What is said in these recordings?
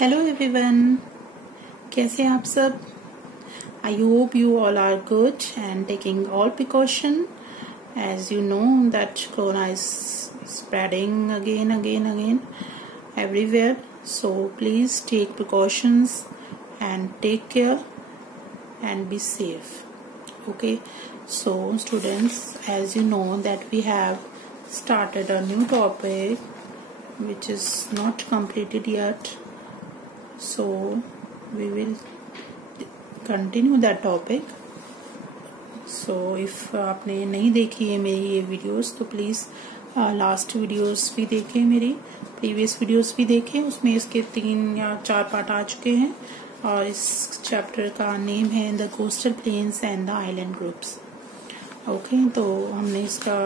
Hello everyone, कैसे हैं आप सब। I hope you all are good and taking all precaution as you know that corona is spreading again everywhere. So please take precautions and take care and be safe. Okay, so students, as you know that we have started a new topic which is not completed yet. So we will continue that topic. So if आपने नहीं देखी है मेरी ये videos तो please last videos भी देखें, मेरी प्रीवियस वीडियोस भी देखें। उसमें इसके 3 या 4 पार्ट आ चुके हैं और इस चैप्टर का नेम है the coastal plains and the island groups. Okay, तो हमने इसका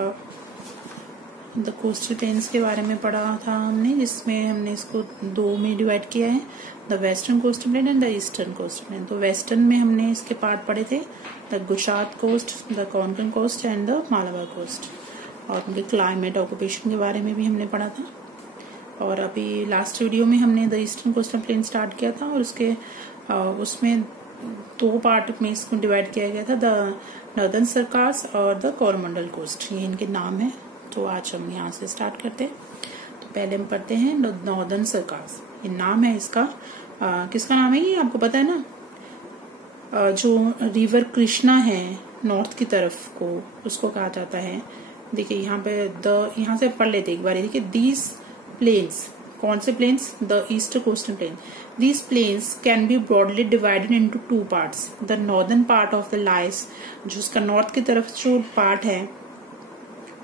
द कोस्टल प्लेन्स के बारे में पढ़ा था हमने, जिसमें हमने इसको 2 में डिवाइड किया है, the western coastal plain and the eastern coastal plain. तो वेस्टर्न में हमने इसके पार्ट पढ़े थे, the Gujarat coast, the Konkan coast and the Malwa coast, और उनके क्लाइमेट ऑक्यूपेशन के बारे में भी हमने पढ़ा था। और अभी लास्ट वीडियो में हमने the eastern coastal plane start किया था और उसमें 2 पार्ट में इसको डिवाइड किया गया था, द नॉर्दर्न सरकार्स और द कोरोमंडल कोस्ट, ये इनके नाम है। तो आज हम यहाँ से स्टार्ट करते हैं। तो पहले हम पढ़ते हैं नॉर्दर्न सरकार्स। ये नाम है इसका, किसका नाम है ये आपको पता है ना। जो रिवर कृष्णा है नॉर्थ की तरफ को, उसको कहा जाता है। देखिए यहाँ से पढ़ लेते एक बार। देखिए दीज प्लेन्स, कौन से plains, the eastern coastal plain. These plains can be broadly divided into 2 parts. The northern part of the lies, जो उसका नॉर्थ की तरफ जो पार्ट है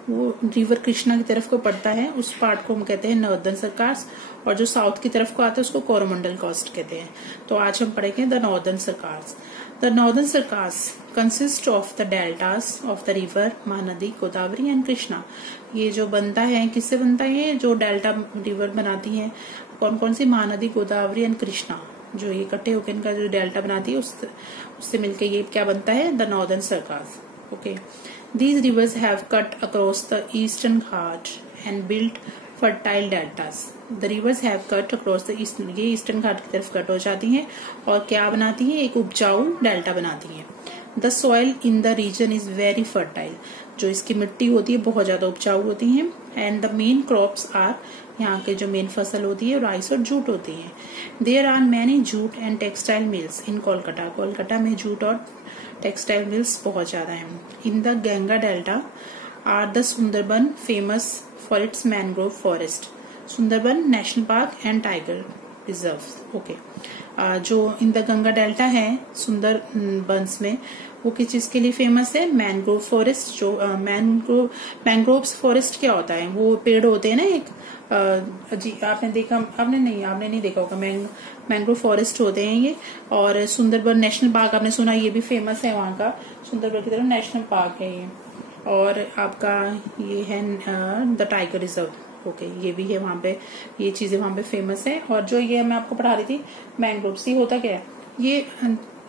वो रिवर कृष्णा की तरफ को पड़ता है, उस पार्ट को हम कहते हैं नॉर्दर्न सरकार्स, और जो साउथ की तरफ को आता है उसको कोरोमंडल कोस्ट कहते हैं। तो आज हम पढ़ेंगे the northern Circars. The northern Circars consist of the deltas of the river Mahanadi, Godavari and Krishna. ये जो बनता है, किससे बनता है, जो डेल्टा रिवर बनाती है, कौन कौन सी, महानदी, गोदावरी एंड कृष्णा, जो ये इकट्ठे होकर इनका जो डेल्टा बनाती है उससे मिलकर ये क्या बनता है, the northern Circars. Okay, these rivers have cut across the eastern Ghat and built fertile deltas. The rivers have cut across the eastern, ये ईस्टर्न घाट की तरफ कट हो जाती हैं और क्या बनाती हैं, एक उपजाऊ डेल्टा बनाती हैं। The soil in the region is very fertile. जो इसकी मिट्टी होती है बहुत ज्यादा उपजाऊ होती है। And the main crops are, यहाँ के जो मेन फसल होती है राइस और जूट होती है। There are many jute and textile mills in Kolkata. Kolkata में जूट और टेक्सटाइल मिल्स बहुत ज्यादा हैं। In the Ganga delta R the Sundarban famous for it's mangrove forest. Sundarban national park and tiger reserve. Okay, जो इन द गंगा डेल्टा है सुंदरबंस में, वो किस चीज के लिए फेमस है, मैंग्रोव फॉरेस्ट। जो मैंग्रोव फॉरेस्ट क्या होता है, वो पेड़ होते हैं ना एक, जी आपने नहीं देखा होगा, मैंग्रोव फॉरेस्ट होते हैं ये। और सुंदरबन नेशनल पार्क आपने सुना, ये भी फेमस है वहाँ का, सुंदरबन की तरफ नेशनल पार्क है ये। और आपका ये है द टाइगर रिजर्व। ओके, ये भी है वहाँ पे, ये चीजें वहाँ पे फेमस है। और जो ये मैं आपको पढ़ा रही थी मैंग्रोव्स, ये होता क्या है, ये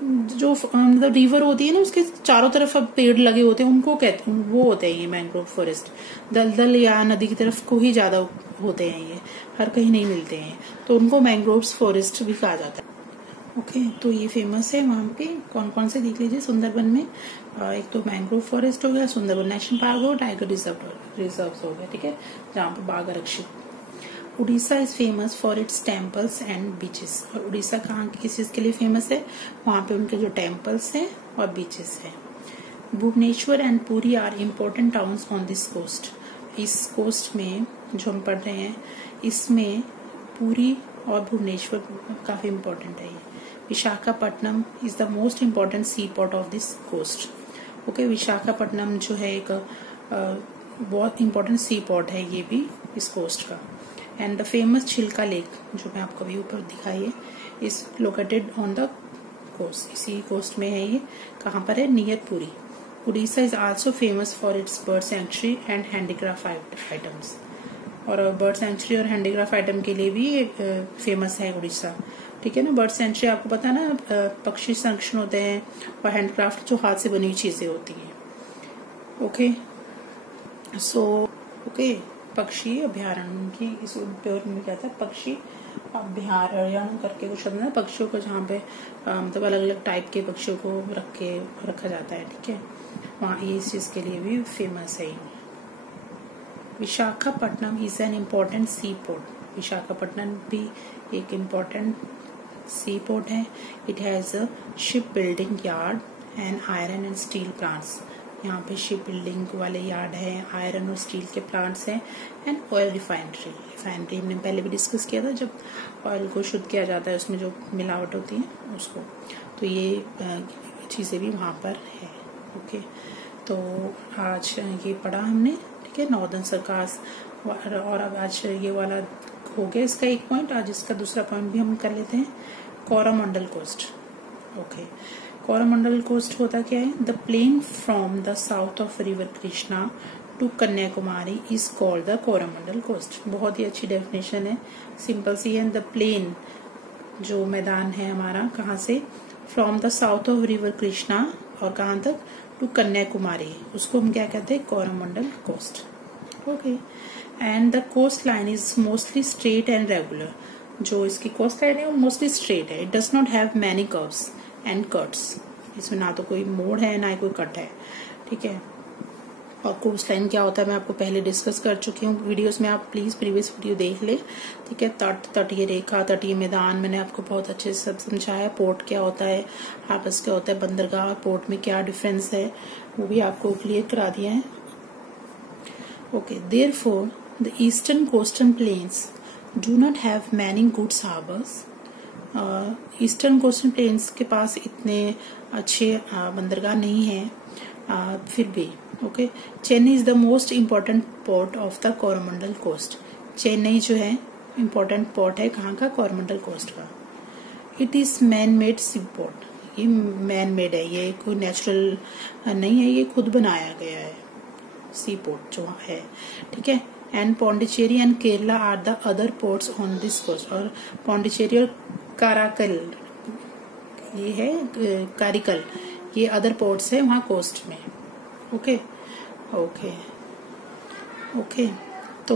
जो मतलब रिवर होती है ना, उसके चारों तरफ अब पेड़ लगे होते हैं, उनको कहते हैं, वो होते हैं ये मैंग्रोव फॉरेस्ट। दलदल या नदी की तरफ को ही ज्यादा होते हैं, ये हर कहीं नहीं मिलते हैं, तो उनको मैंग्रोव फॉरेस्ट भी कहा जाता है। ओके, तो ये फेमस है वहाँ पे। कौन कौन से देख लीजिए सुंदरबन में, एक तो मैंग्रोव फॉरेस्ट हो गया, सुंदरबन नेशनल पार्क हो, टाइगर रिजर्व हो गया, ठीक है, जहाँ पे बाघ आरक्षित। Orissa is famous for it's temples and beaches. और उड़ीसा कहाँ किस चीज के लिए फेमस है, वहाँ पे उनके जो टेम्पल्स हैं और बीचेस हैं। Bhubaneswar and Puri are important towns on this coast. इस कोस्ट में जो हम पढ़ रहे हैं, इसमें पुरी और भुवनेश्वर काफी इम्पोर्टेंट है। ये Visakhapatnam is the most important sea port of this coast. Okay, Visakhapatnam जो है एक बहुत इम्पोर्टेंट सी पोर्ट है ये भी इस कोस्ट का। And the famous Chilka lake, जो मैं आपको अभी ऊपर दिखाई है, is located on the coast, इसी कोस्ट में है ये। कहाँ पर है, near Puri. Orissa is also famous for its bird sanctuary and handicraft items. और बर्ड सेंचुरी और हैंडीक्राफ्ट आइटम के लिए भी फेमस है उड़ीसा, ठीक है ना। बर्ड सेंचुरी आपको पता है ना, पक्षी संरक्षण होते हैं, और हैंडक्राफ्ट जो हाथ से बनी हुई चीजें होती हैं। ओके, सो ओके, पक्षी अभ्यारण्य की इस उद्योग में क्या था, पक्षी बिहार हरियाणा करके कुछ शब्द है पक्षियों को, जहाँ पे मतलब अलग अलग टाइप के पक्षियों को रखा जाता है, ठीक है। वहाँ ये इस चीज के लिए भी फेमस है। Visakhapatnam is an important sea port. Visakhapatnam भी एक इम्पोर्टेंट सी पोर्ट है। It has a ship building yard and iron and steel plants. यहाँ पे शिप बिल्डिंग वाले यार्ड है, आयरन और स्टील के प्लांट्स हैं, एंड ऑयल रिफाइनरी। रिफाइनरी हमने पहले भी डिस्कस किया था, जब ऑयल को शुद्ध किया जाता है उसमें जो मिलावट होती है उसको, तो ये चीजें भी वहां पर है। ओके, तो आज ये पढ़ा हमने, ठीक है, नॉर्दर्न सरकार्स। और अब आज ये वाला हो गया इसका एक पॉइंट। आज इसका दूसरा पॉइंट भी हम कर लेते हैं, Coromandel coast. Okay, Coromandel coast होता क्या है? The plain from the south of river Krishna to Kanyakumari is called the Coromandel coast. बहुत ही अच्छी डेफिनेशन है, सिंपल सी है। द प्लेन जो मैदान है हमारा, कहाँ से? From the south of river Krishna और कहाँ तक? टू कन्याकुमारी, उसको हम क्या कहते हैं? Coromandel coast. Okay, and the coast line is mostly straight and regular. जो इसकी कोस्ट लाइन है वो मोस्टली स्ट्रेट है। It does not have many curves and cuts. इसमें ना तो कोई मोड़ है ना ही कोई कट है, ठीक है। और कोस्ट लाइन क्या होता है मैं आपको पहले डिस्कस कर चुकी हूँ वीडियोस में, आप प्लीज प्रीवियस वीडियो देख ले, ठीक है। तटीय रेखा, तटीय मैदान मैंने आपको बहुत अच्छे से सब समझाया। पोर्ट क्या होता है, हार्बर्स क्या होता है, बंदरगाह, पोर्ट में क्या डिफरेंस है, वो भी आपको क्लियर करा दिया है। Okay, therefore the eastern coastal plains do not have many goods harbours. Eastern coastal plains के पास इतने अच्छे बंदरगाह नहीं है, फिर भी okay. Chennai is the most important port of the Coromandel coast. Chennai जो है इम्पोर्टेंट पोर्ट है कहाँ का? कोरोमंडल कोस्ट का। It is man made sea port. ये मैन मेड है, ये कोई नेचुरल नहीं है, ये खुद बनाया गया है सी पोर्ट जो है, ठीक है। And Pondicherry and Kerala are the other ports on this coast. और पौंडीचेरी और काराकल, ये है कारिकल, ये अदर पोर्ट्स है वहां कोस्ट में। ओके ओके ओके, तो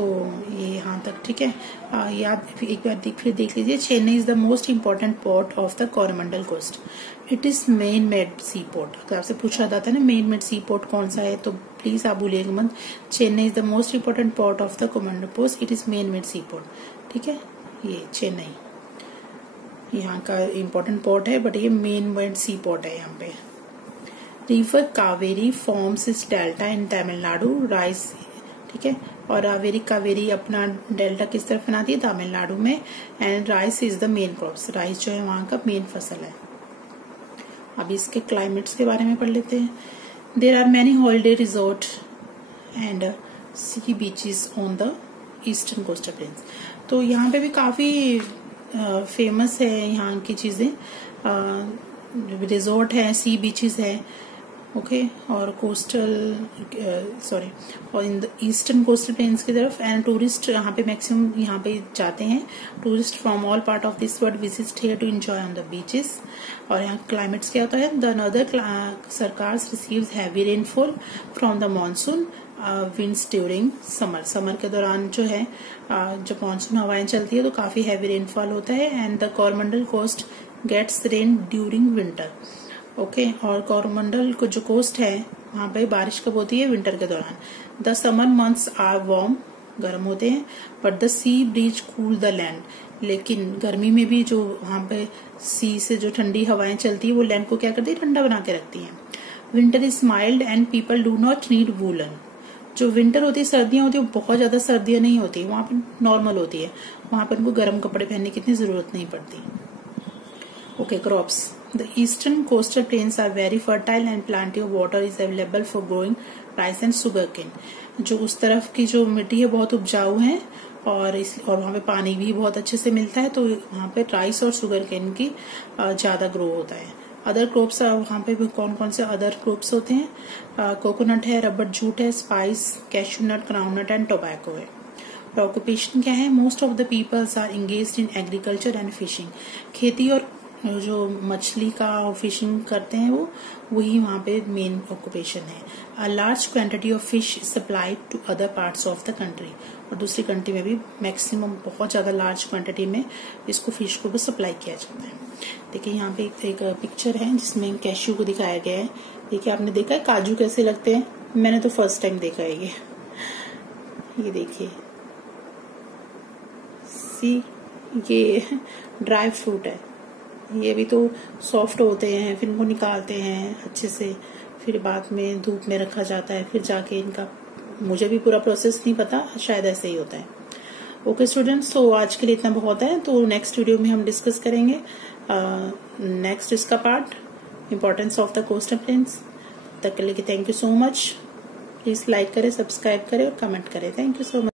ये यहाँ तक, ठीक है। ये आप एक बार फिर देख लीजिए। Chennai is the most important port of the Coromandel coast. It is man made sea port. अगर आपसे पूछा जाता है ना मेन मेड सी पोर्ट कौन सा है, तो प्लीज आप भूलिएगा मत। Chennai is the most important port of the Coromandel coast. It is man made sea port, ठीक है। ये चेन्नई यहाँ का इम्पोर्टेंट पोर्ट है, बट ये मेन मेड सी पोर्ट है यहाँ पे। River Kaveri forms this delta in Tamil Nadu rice, ठीक है। और कावेरी अपना डेल्टा किस तरफ बनाती है? तमिलनाडु में। And rice is the main crops. Rice जो है वहां का मेन फसल है। अब इसके क्लाइमेट्स के बारे में पढ़ लेते हैं। There are many holiday resort and sea beaches on the eastern coastal plains. तो यहाँ पे भी काफी फेमस है यहाँ की चीजें। रिजोर्ट है, सी बीचेस है, ओके। और और in the eastern coastal planes की तरफ। एंड टूरिस्ट यहाँ पे मैक्सिमम यहाँ पे जाते हैं। Tourist from all part of this world visit here to enjoy on the beaches. और यहाँ क्लाइमेट्स क्या होता है? The northern Circars receives heavy rainfall from the monsoon winds during summer. Summer के दौरान जो है जब मानसून हवाएं चलती है तो काफी हैवी रेनफॉल होता है। And the Coromandel coast gets rain during winter, okay. और कोरोमंडल को जो कोस्ट है वहां पे बारिश कब होती है? विंटर के दौरान। The summer months are warm, गर्म होते हैं, but the sea breeze cool the land. लेकिन गर्मी में भी जो वहां पे सी से जो ठंडी हवाएं चलती है वो लैंड को क्या करती है? ठंडा बना के रखती है। Winter is mild and people do not need woollen. जो विंटर होती है, सर्दियां होती है, बहुत ज्यादा सर्दियां नहीं होती, वहां पे नॉर्मल होती है। वहां पर उनको गर्म कपड़े पहनने की इतनी जरूरत नहीं पड़ती। Okay, crops. The eastern coastal plains are very fertile and plenty of water is available for growing rice and sugarcane. जो उस तरफ की जो मिट्टी है बहुत उपजाऊ है और वहाँ पे पानी भी बहुत अच्छे से मिलता है, तो वहाँ पे राइस और शुगर केन की ज्यादा ग्रो होता है। अदर क्रॉप्स वहाँ पे भी कौन कौन से अदर क्रॉप्स होते हैं? कोकोनट है, रबर जूट है, spice, cashew nut, groundnut and tobacco है। ऑक्यूपेशन क्या है? Most of the peoples are engaged in agriculture and fishing. खेती और जो मछली का फिशिंग करते हैं वही वहाँ पे मेन ऑक्यूपेशन है। A large quantity of fish supplied to other parts of the country, और दूसरी कंट्री में भी मैक्सिमम बहुत ज्यादा लार्ज क्वांटिटी में इसको फिश को भी सप्लाई किया जाता है। देखिए यहाँ पे एक पिक्चर है जिसमें कैश्यू को दिखाया गया है। देखिए आपने देखा है काजू कैसे लगते हैं, मैंने तो फर्स्ट टाइम देखा है ये देखिए सी, ये ड्राई फ्रूट है, ये भी तो सॉफ्ट होते हैं, फिर इनको निकालते हैं अच्छे से, फिर बाद में धूप में रखा जाता है, फिर जाके इनका, मुझे भी पूरा प्रोसेस नहीं पता, शायद ऐसे ही होता है। ओके स्टूडेंट्स, तो आज के लिए इतना बहुत है, तो नेक्स्ट वीडियो में हम डिस्कस करेंगे नेक्स्ट इसका part, importance of the coastal planes. तक के लिए thank you so much. Please like करें, सब्सक्राइब करें और कमेंट करें। Thank you so much.